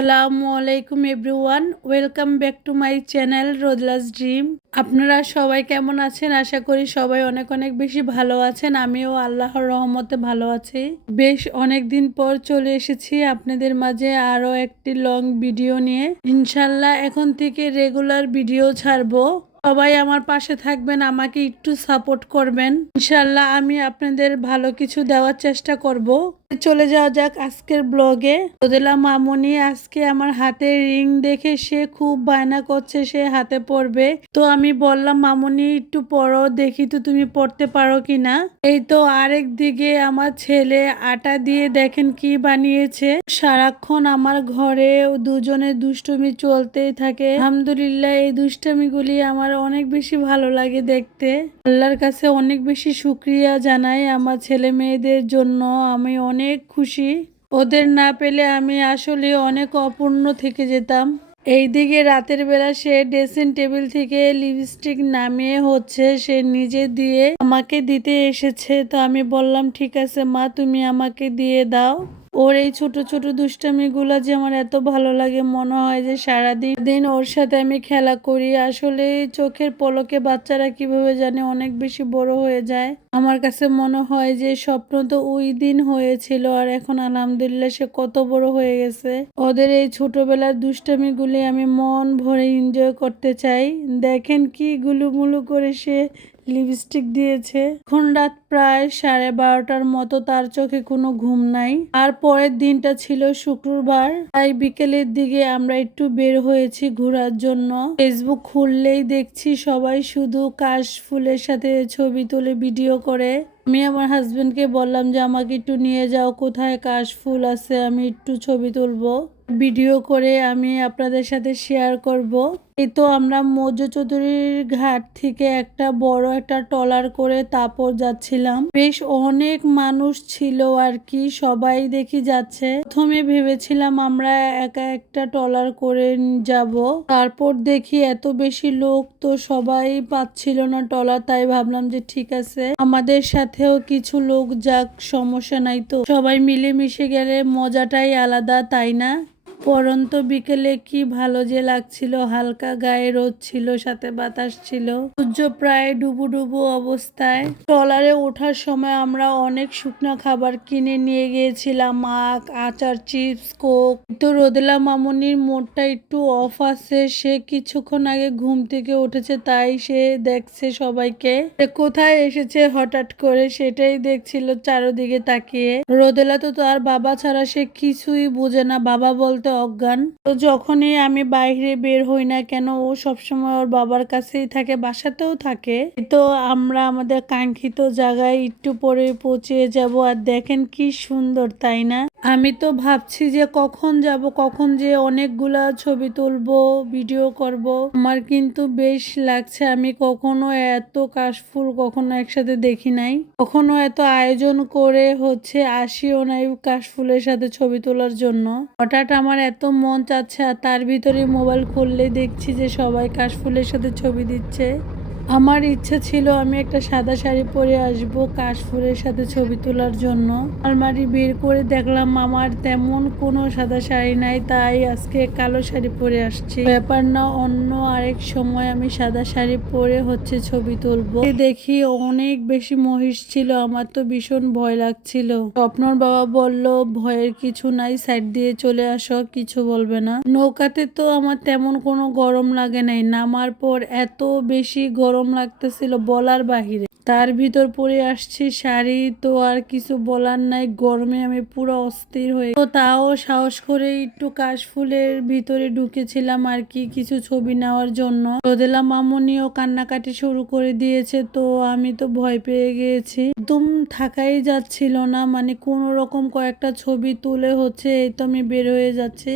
আলাইকুম everyone, welcome back to my channel রোজলাস dream. আপনারা সবাই কেমন আছেন? আশা করি সবাই অনেক অনেক বেশি ভালো আছেন। আমিও আল্লাহর রহমতে ভালো আছি। বেশ অনেক দিন পর চলে এসেছি আপনাদের মাঝে আরও একটি লং ভিডিও নিয়ে। ইনশাল্লাহ এখন থেকে রেগুলার ভিডিও ছাড়বো। সবাই আমার পাশে থাকবেন, আমাকে একটু সাপোর্ট করবেন। ইনশাল্লাহ আমি আপনাদের ভালো কিছু দেওয়ার চেষ্টা করব। চলে যাওয়া যাক আজকের ব্লগে। রোদেলা মামনি আজকে আমার হাতে রিং দেখে সে খুব বায়না করছে, সে হাতে পরবে তো আমি বললাম, মামনি, একটু পরো দেখি তো তুমি পড়তে পারো কিনা? এই তো আরেক দিকে আমার ছেলে আটা দিয়ে দেখেন কি বানিয়েছে। সারাক্ষণ আমার ঘরে দুজনের দুষ্টমি চলতেই থাকে। আলহামদুলিল্লাহ, এই দুষ্টামিগুলি আমার অনেক বেশি ভালো লাগে দেখতে। আল্লাহর কাছে অনেক বেশি শুক্রিয়া জানাই আমার ছেলে মেয়েদের জন্য। আমি অনেক খুশি। ওদের না পেলে আমি আসলে অনেক অপূর্ণ থেকে যেতাম। এইদিকে রাতের বেলা সে ড্রেসিং টেবিল থেকে লিপস্টিক নামিয়ে হচ্ছে, সে নিজে দিয়ে আমাকে দিতে এসেছে। তো আমি বললাম, ঠিক আছে মা, তুমি আমাকে দিয়ে দাও। ওর এই ছোট ছোট দুষ্টামিগুলো যে আমার এত ভালো লাগে, মনে হয় যে সারাদিন দিন ওর সাথে আমি খেলা করি। আসলে চোখের পলকে বাচ্চারা কীভাবে জানে, অনেক বেশি বড় হয়ে যায়। আমার কাছে মনে হয় যে স্বপ্ন তো ওই দিন হয়েছিল আর এখন আলহামদুলিল্লাহ সে কত বড় হয়ে গেছে। ওদের এই ছোটবেলার দুষ্টামিগুলি আমি মন ভরে এনজয় করতে চাই। দেখেন কি গুলুমুলু করে সে লিপস্টিক দিয়েছে। এখন রাত প্রায় সাড়ে বারোটার মতো, তার চোখে কোনো ঘুম নাই। আর পরের দিনটা ছিল শুক্রবার। তাই বিকেলের দিকে আমরা একটু বের হয়েছি ঘোরার জন্য। ফেসবুক খুললেই দেখছি সবাই শুধু কাশ ফুলের সাথে ছবি তুলে ভিডিও করে আমি আমার হাজব্যান্ডকে বললাম যে, আমাকে একটু নিয়ে যাও। কোথায় কাশ ফুল আছে? আমি একটু ছবি তুলবো। ভিডিও করে আমি আপনাদের সাথে শেয়ার করব। এই তো আমরা মৌর্য চৌধুরীর ঘাট থেকে একটা বড় একটা টলার করে তারপর যাচ্ছিলাম। বেশ অনেক মানুষ ছিল আর কি, সবাই দেখি যাচ্ছে। প্রথমে ভেবেছিলাম আমরা একা একটা টলার করে যাব। তারপর দেখি এত বেশি লোক তো সবাই পাচ্ছিল না টলার তাই ভাবলাম যে ঠিক আছে, আমাদের সাথেও কিছু লোক যাক, সমস্যা নাই তো। সবাই মিলেমিশে গেলে মজাটাই আলাদা, তাই না? পরন্ত বিকেলে কি ভালো যে লাগছিল, হালকা গায়ে রোদ ছিল, সাথে বাতাস ছিল। সূর্য প্রায় ডুবু ডুবু অবস্থায়। ট্রলারে ওঠার সময় আমরা অনেক শুকনো খাবার কিনে নিয়ে গিয়েছিলাম মাক আচার, চিপস, কোক। তো রোদেলা মামুনির মোড়টা একটু অফ আছে, সে কিছুক্ষণ আগে ঘুম থেকে উঠেছে, তাই সে দেখছে সবাইকে। কোথায় এসেছে হঠাৎ করে সেটাই দেখছিল চারোদিকে তাকিয়ে। রোদেলা তো তার বাবা ছাড়া সে কিছুই বোঝে না, বাবা বলতে অজ্ঞান। তো যখনই আমি বাইরে বের হই না কেন, ও সবসময় ওর বাবার কাছেই থাকে, বাসাতেও থাকে। তো আমরা আমাদের কাঙ্ক্ষিত জায়গায় একটু পরে পৌঁছে যাব। আর দেখেন কি সুন্দর, তাই না? আমি তো ভাবছি যে কখন যাব, কখন যে অনেকগুলা ছবি তুলবো ভিডিও করব। আমার কিন্তু বেশ লাগছে, আমি কখনো এত কাশফুল কখনো একসাথে দেখি নাই। কখনো এত আয়োজন করে হচ্ছে আসিও নাই কাশফুলের সাথে ছবি তোলার জন্য। হঠাৎ আমার এত মন চাচ্ছে, আর তার ভিতরে মোবাইল খুললে দেখছি যে সবাই কাশফুলের সাথে ছবি দিচ্ছে। আমার ইচ্ছা ছিল আমি একটা সাদা শাড়ি পরে আসব কাশফুলের সাথে ছবি তোলার জন্য। আলমারি বের করে দেখলাম আমার তেমন কোনো সাদা শাড়ি নাই, তাই আজকে কালো শাড়ি পরে আসছি। ব্যাপার না, অন্য আরেক সময় আমি সাদা শাড়ি পরে হচ্ছে ছবি তুলবো। দেখি অনেক বেশি মহিষ ছিল, আমার তো ভীষণ ভয় লাগছিল। স্বপ্নর বাবা বলল, ভয়ের কিছু নাই, সাইড দিয়ে চলে আসো, কিছু বলবে না। নৌকাতে তো আমার তেমন কোনো গরম লাগে নাই, নামার পর এত বেশি গরম লাগতেছিল বলার বাহিরে। তার ভিতর পরে আসছি শাড়ি, তো আর কিছু বলার নাই। গরমে আমি পুরো অস্থির হয়ে তো তাও সাহস করে একটু কাশফুলের ভিতরে ঢুকেছিলাম আর কি, কিছু ছবি নেওয়ার জন্য। রোদেলা মামনিও কান্নাকাটি শুরু করে দিয়েছে, তো আমি তো ভয় পেয়ে গিয়েছি একদম থাকাই যাচ্ছিল না মানে কোন রকম কয়েকটা ছবি তুলে হচ্ছে, এই তো আমি বের হয়ে যাচ্ছি।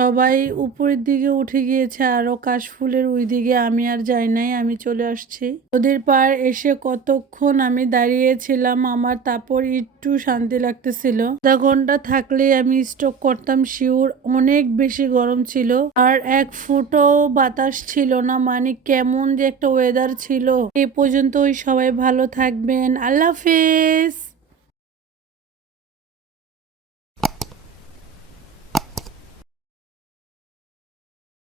সবাই উপরের দিকে উঠে গিয়েছে, আরও কাশফুলের ওই দিকে আমি আর যাই নাই, আমি চলে আসছি। ওদের পার এসে কতক্ষণ আমি দাঁড়িয়েছিলাম, আমার তারপর একটু শান্তি লাগতেছিল। আধা ঘণ্টা থাকলে আমি স্টক করতাম, শিউর অনেক বেশি গরম ছিল। আর এক ফুটো বাতাস ছিল না মানে কেমন যে একটা ওয়েদার ছিল। এ পর্যন্ত ওই সবাই ভালো থাকবেন। আল্লাহ হাফেজ!